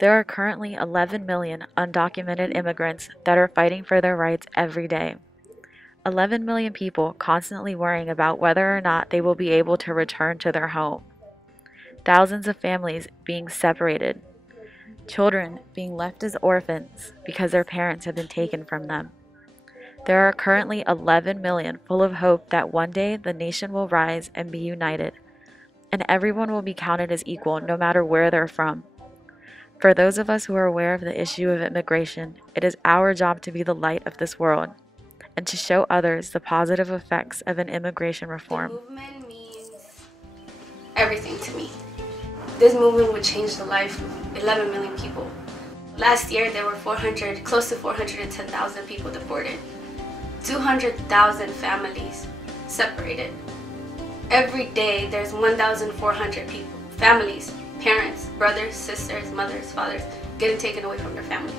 There are currently 11 million undocumented immigrants that are fighting for their rights every day. 11 million people constantly worrying about whether or not they will be able to return to their home. Thousands of families being separated. Children being left as orphans because their parents have been taken from them. There are currently 11 million full of hope that one day the nation will rise and be united, and everyone will be counted as equal no matter where they're from. For those of us who are aware of the issue of immigration, it is our job to be the light of this world and to show others the positive effects of an immigration reform. The movement means everything to me. This movement would change the life of 11 million people. Last year there were close to 410,000 people deported. 200,000 families separated. Every day there's 1,400 people, families, parents, brothers, sisters, mothers, fathers, getting taken away from their family.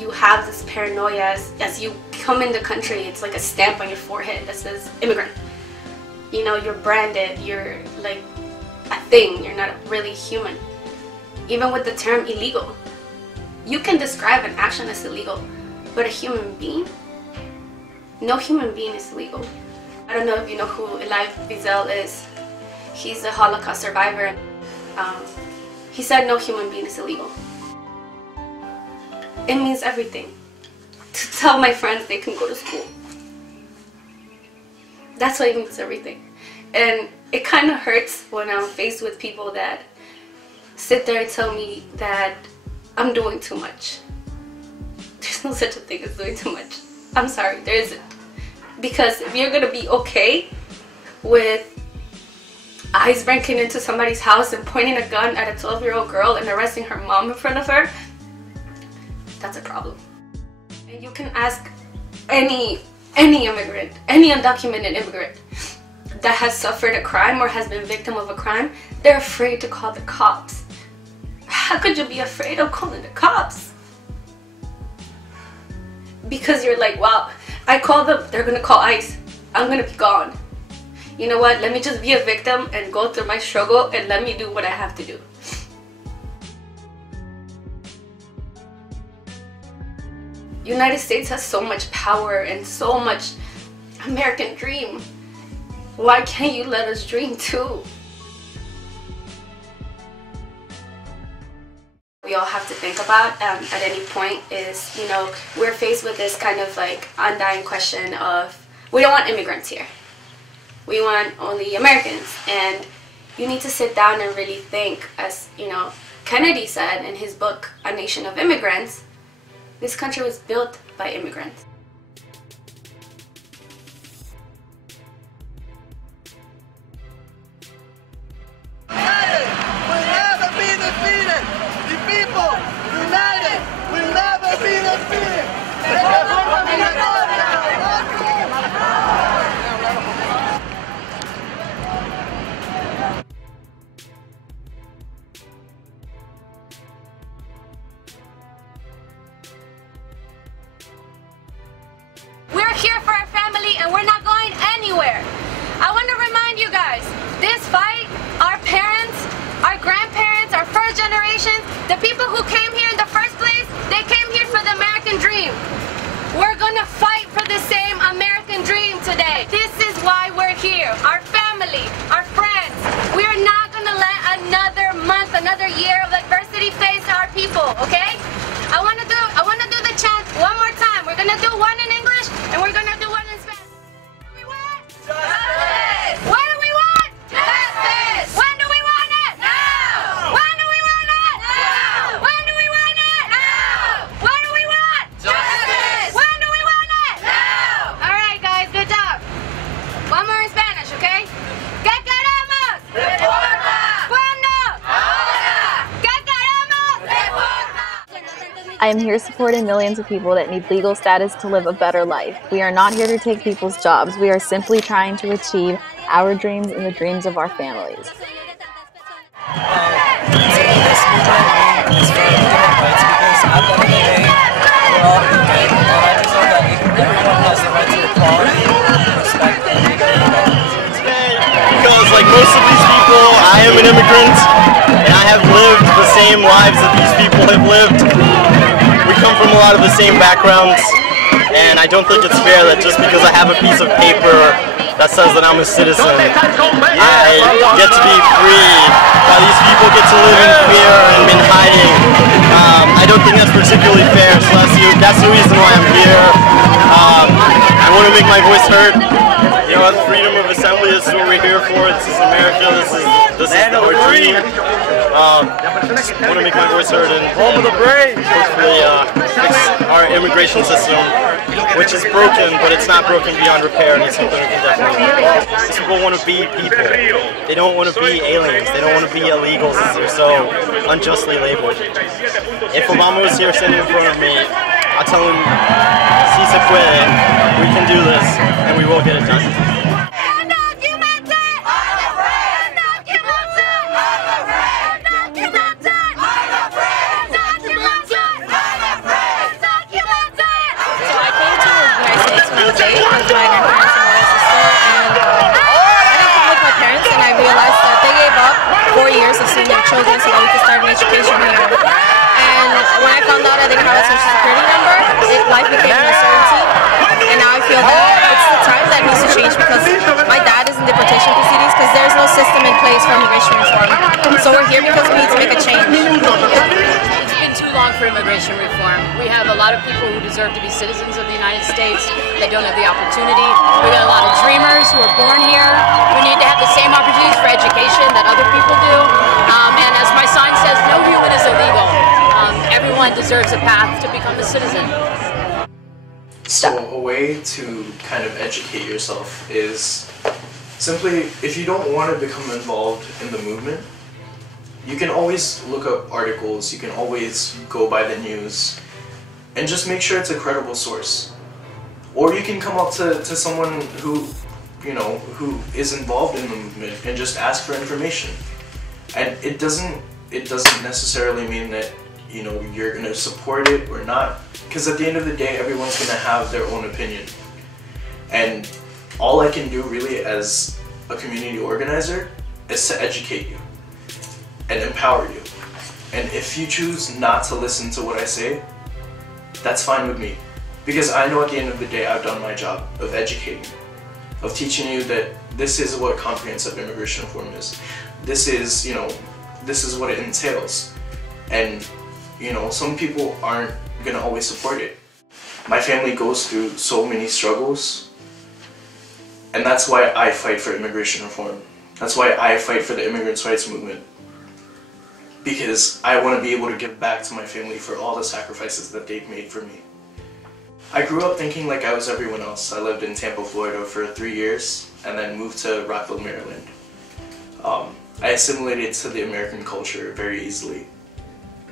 You have this paranoia as you come in the country. It's like a stamp on your forehead that says immigrant. You know, you're branded, you're like a thing, you're not really human. Even with the term illegal, you can describe an action as illegal, but a human being, no human being is illegal. I don't know if you know who Elie Wiesel is. He's a Holocaust survivor. He said no human being is illegal. It means everything. To tell my friends they can go to school. That's what it means, everything. And it kind of hurts when I'm faced with people that sit there and tell me that I'm doing too much. There's no such a thing as doing too much. I'm sorry, there isn't. Because if you're gonna be okay with ICE breaking into somebody's house and pointing a gun at a 12-year-old girl and arresting her mom in front of her, that's a problem. And you can ask any immigrant, any undocumented immigrant that has suffered a crime or has been victim of a crime, they're afraid to call the cops. How could you be afraid of calling the cops? Because you're like, wow, I call them, they're gonna call ICE, I'm gonna be gone. You know what, let me just be a victim and go through my struggle and let me do what I have to do. United States has so much power and so much American dream. Why can't you let us dream too? We all have to think about at any point is, you know, we're faced with this kind of like undying question of, we don't want immigrants here. We want only Americans. And you need to sit down and really think, as, you know, Kennedy said in his book, A Nation of Immigrants, this country was built by immigrants. We're here for our family and we're not going anywhere. I want to remind you guys, this fight, our parents, our grandparents, our first generations, the people who came here in the first place, they came here for the American dream. We're gonna fight for the same American dream today. This is why we're here. Our family, our friends. We are not gonna let another month, another year of adversity face our people, okay? I wanna do the chant one more time. We're gonna do one in English and we're gonna do one in Spanish. What do we want? Justice! What do we want? Justice! When do we want it? Now! When do we want it? Now! When do we want it? Now! What do we want? Justice! When do we want it? Now! Alright guys, good job. One more in Spanish, okay? ¿Qué queremos? Reforma! ¿Cuándo? Ahora! ¿Qué queremos? Reforma! I am here supporting millions of people that need legal status to live a better life. We are not here to take people's jobs. We are simply trying to achieve our dreams and the dreams of our families. This movement is for human rights because at the end of the day, we're all human, and I just know that everyone has the right to equality, respect, and dignity. Because like most of these people, I am an immigrant, and I have lived the the same lives that these people have lived. We come from a lot of the same backgrounds, and I don't think it's fair that just because I have a piece of paper that says that I'm a citizen, I get to be free, while these people get to live in fear and in hiding. I don't think that's particularly fair, so that's the reason why I'm here. I want to make my voice heard. You know, freedom of assembly is what we're here for. This is America. This is our dream. Just want to make my voice heard and hopefully fix our immigration system, which is broken, but it's not broken beyond repair, and it's something we can definitely do. These people want to be people. They don't want to be aliens. They don't want to be illegals as they're so unjustly labeled. If Obama was here sitting in front of me, I'll tell him, si se puede, we can do this, and we will get it done. Children so that we could start an education here. And when I found out I didn't have a social security number, life became an uncertainty. And now I feel that it's the time that needs to change because my dad is in deportation proceedings because there's no system in place for immigration reform. So we're here because we need to make a change. It's been too long for immigration reform. We have a lot of people who deserve to be citizens of the United States that don't have the opportunity. We got a lot of dreamers who are born here who need to have the same opportunities for education that other people do. And as my sign says, no human is illegal. Everyone deserves a path to become a citizen. So a way to kind of educate yourself is simply, if you don't want to become involved in the movement, you can always look up articles, you can always go by the news, and just make sure it's a credible source. Or you can come up to someone who is involved in the movement and just ask for information. And it doesn't necessarily mean that you're gonna support it or not, because at the end of the day, everyone's gonna have their own opinion. And all I can do really as a community organizer is to educate you and empower you. And if you choose not to listen to what I say, that's fine with me, because I know at the end of the day I've done my job of educating, of teaching you that this is what comprehensive immigration reform is. This is what it entails. And some people aren't gonna always support it. My family goes through so many struggles, and that's why I fight for immigration reform. That's why I fight for the immigrants' rights movement. Because I want to be able to give back to my family for all the sacrifices that they've made for me. I grew up thinking like I was everyone else. I lived in Tampa, Florida for 3 years and then moved to Rockville, Maryland. I assimilated to the American culture very easily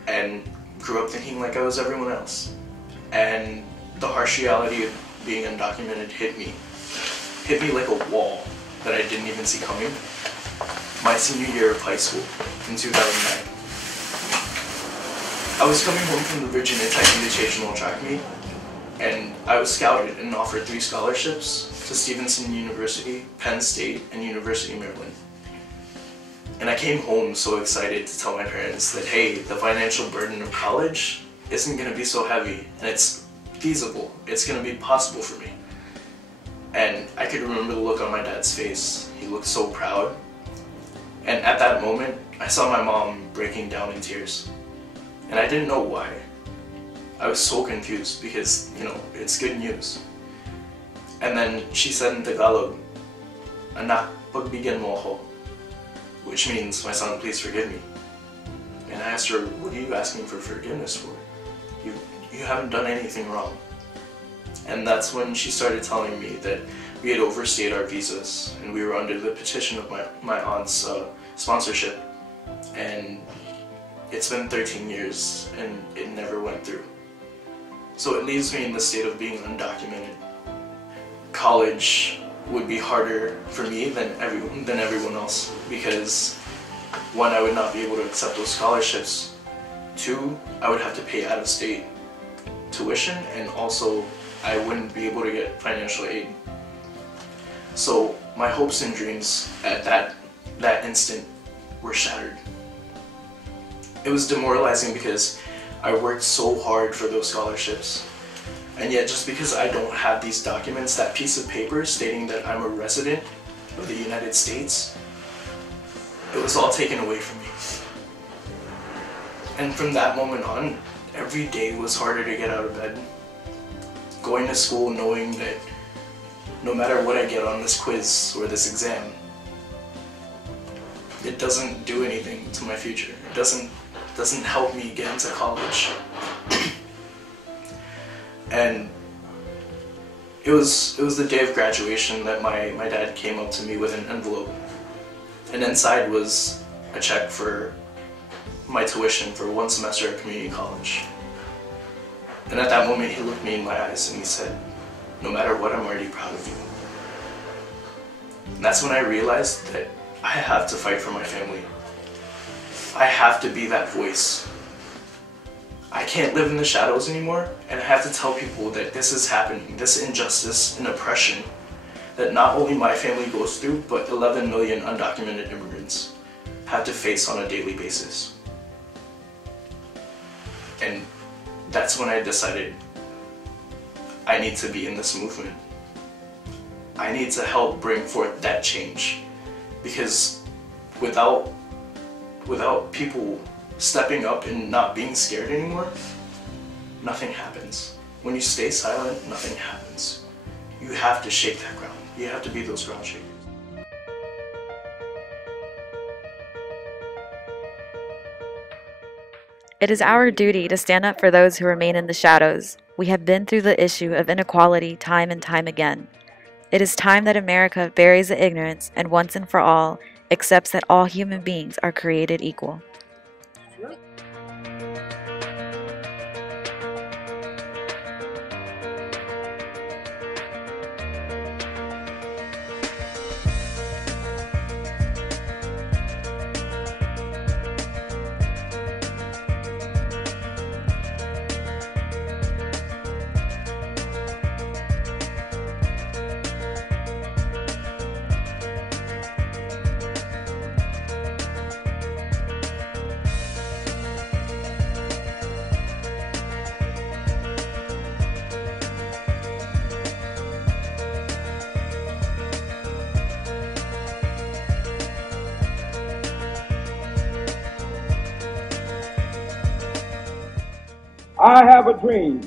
and grew up thinking like I was everyone else. And the harsh reality of being undocumented hit me like a wall that I didn't even see coming. My senior year of high school in 2009. I was coming home from the Virginia Tech Invitational track meet, and I was scouted and offered 3 scholarships to Stevenson University, Penn State, and University of Maryland. And I came home so excited to tell my parents that, hey, the financial burden of college isn't going to be so heavy, and it's feasible, it's going to be possible for me. And I could remember the look on my dad's face. He looked so proud. And at that moment, I saw my mom breaking down in tears. And I didn't know why. I was so confused because, it's good news. And then she said in Tagalog, "Anak, pagbigyan mo ako," which means, "My son, please forgive me." And I asked her, "What are you asking for forgiveness for? You haven't done anything wrong." And that's when she started telling me that we had overstayed our visas and we were under the petition of my aunt's sponsorship. And it's been 13 years and it never went through. So it leaves me in the state of being undocumented. College would be harder for me than everyone else because 1, I would not be able to accept those scholarships. 2, I would have to pay out-of-state tuition, and also I wouldn't be able to get financial aid. So my hopes and dreams at that instant were shattered. It was demoralizing because I worked so hard for those scholarships, and yet just because I don't have these documents, that piece of paper stating that I'm a resident of the United States, it was all taken away from me. And from that moment on, every day was harder to get out of bed. Going to school knowing that no matter what I get on this quiz or this exam, it doesn't do anything to my future. It doesn't help me get into college. And it was the day of graduation that my dad came up to me with an envelope. And inside was a check for my tuition for 1 semester at community college. And at that moment he looked me in my eyes and he said, "No matter what, I'm already proud of you." And that's when I realized that I have to fight for my family. I have to be that voice. I can't live in the shadows anymore, and I have to tell people that this is happening, this injustice and oppression that not only my family goes through, but 11 million undocumented immigrants have to face on a daily basis. And that's when I decided I need to be in this movement. I need to help bring forth that change, because without people stepping up and not being scared anymore, nothing happens. When you stay silent, nothing happens. You have to shake that ground. You have to be those ground shakers. It is our duty to stand up for those who remain in the shadows. We have been through the issue of inequality time and time again. It is time that America buries the ignorance and once and for all accepts that all human beings are created equal. I have a dream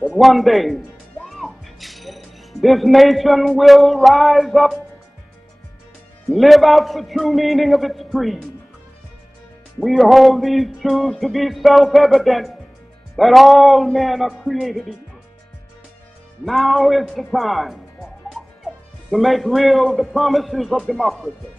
that one day this nation will rise up, live out the true meaning of its creed. We hold these truths to be self-evident, that all men are created equal. Now is the time to make real the promises of democracy.